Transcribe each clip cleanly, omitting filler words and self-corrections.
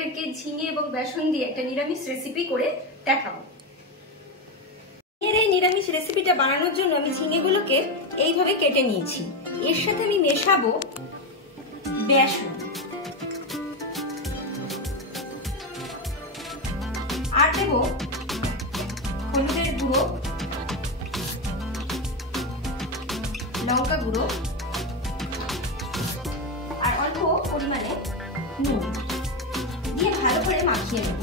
তোমাদেরকে ঝিঙে এবং বেসন দিয়ে একটা নিরামিষ রেসিপি করে দেখাবো। এই নিরামিষ রেসিপিটা বানানোর জন্য আমি ঝিঙেগুলোকে এইভাবে কেটে নিয়েছি। এর সাথে আমি মেশাবো বেসন আর দেব হলুদের গুঁড়ো, লঙ্কা গুঁড়ো আর অল্প পরিমাণে নুন দিয়ে ভালো করে মাখিয়ে নেব।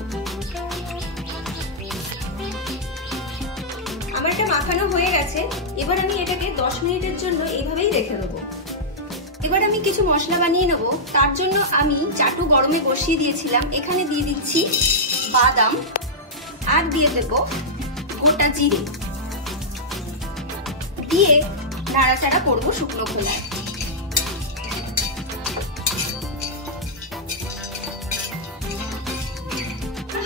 আমার এটা মাখানো হয়ে গেছে। এবার আমি এটাকে 10 মিনিটের জন্য এইভাবেই রেখে দেবো। এবার আমি কিছু মশলা বানিয়ে নেব। তার জন্য আমি চাটু গরমে বসিয়ে দিয়েছিলাম। এখানে দিয়ে দিচ্ছি বাদাম আর দিয়ে দেব গোটা জিরে, দিয়ে নাড়াচাড়া করবো শুকনো খোলায়।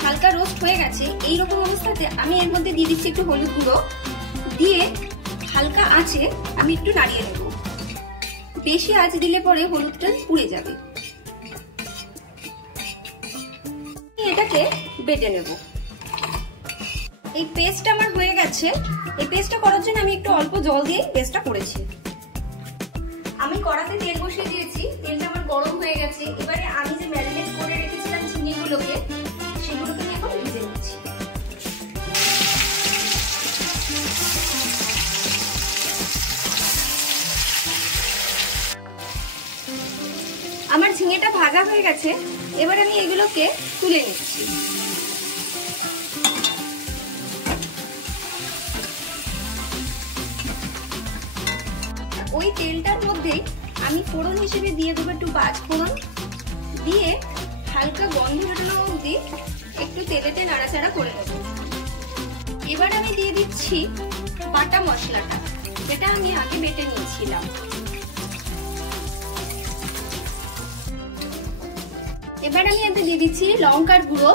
হালকা রোস্ট হয়ে গেছে। এইরকম অবস্থাতে আমি এর মধ্যে দিয়ে দিচ্ছি একটু হলুদ গুঁড়ো, দিয়ে হালকা আঁচে আমি একটু নাড়িয়ে নেব। বেশি আঁচ দিলে পরে হলুদটা পুড়ে যাবে। এটাকে বেটে নেব। এই পেস্টটা আমার হয়ে গেছে। এই পেস্টটা করার জন্য আমি একটু অল্প জল দিয়ে পেস্টটা করেছি। আমি কড়াতে তেল বসিয়ে দিয়েছি। তেলটা আমার গরম হয়ে গেছে। এবারে আমি যে ম্যারিনেট করে রেখেছিলাম ঝিঙেগুলোকে, সেগুলোকে আমি এখন ভেজে নিচ্ছি। আমার ঝিঙেটা ভাজা হয়ে গেছে। এবার আমি এগুলোকে তুলে নিচ্ছি। ওই তেলটার মধ্যেই আমি ফোড়ন হিসেবে দিয়ে দেবো একটু পাঁচ ফোড়ন, দিয়ে হালকা গন্ধ বেরোনো অবধি একটু তেলেতে নাড়াচাড়া করে নেব। এবার আমি দিয়ে দিচ্ছি বাটা মশলাটা, যেটা আমি আগে বেটে নিয়েছিলাম। এবার আমি এতে দিয়ে দিচ্ছি লঙ্কার গুঁড়ো,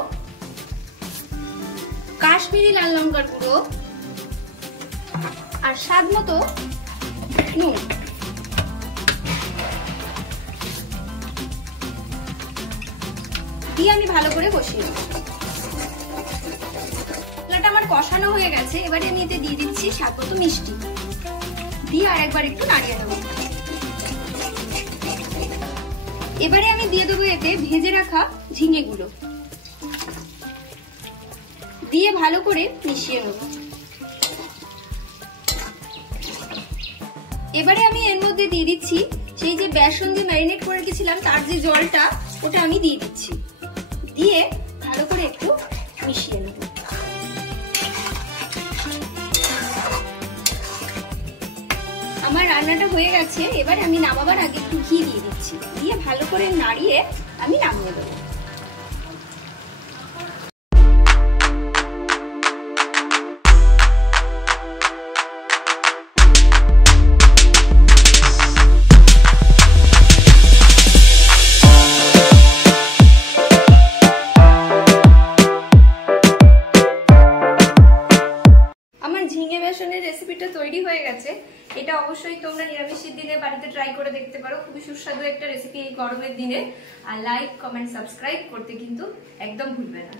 কাশ্মীরি লাল লঙ্কার গুঁড়ো আর স্বাদ মতো নুন। দিয়ে আমি ভালো করে কষিয়ে নেব। মশলাটা আমার কষানো হয়ে গেছে। এবারে আমি এতে দিয়ে দিচ্ছি স্বাদ মতো মিষ্টি, দিয়ে আর একবার একটু নাড়িয়ে নেব। এবারে আমি দিয়ে দেবো এতে ভেজে রাখা ঝিঙেগুলো, দিয়ে ভালো করে মিশিয়ে নেব। এবারে আমি এর মধ্যে দিয়ে দিচ্ছি সেই যে বেসন দিয়ে ম্যারিনেট করে রেখেছিলাম, তার যে জলটা, ওটা আমি দিয়ে দিচ্ছি। দিয়ে ভালো করে একটু মিশিয়ে নেব। আমার রান্নাটা হয়ে গেছে। এবারে আমি নামাবার আগে একটু ঘি দিয়ে দিচ্ছি, দিয়ে ভালো করে নাড়িয়ে আমি নামিয়ে দেবো। ঝিঙে বেসনের রেসিপিটা তৈরি হয়ে গেছে। এটা অবশ্যই তোমরা নিরামিষের দিনে বাড়িতে ট্রাই করে দেখতে পারো। খুবই সুস্বাদু একটা রেসিপি এই গরমের দিনে। আর লাইক, কমেন্ট, সাবস্ক্রাইব করতে কিন্তু একদম ভুলবে না।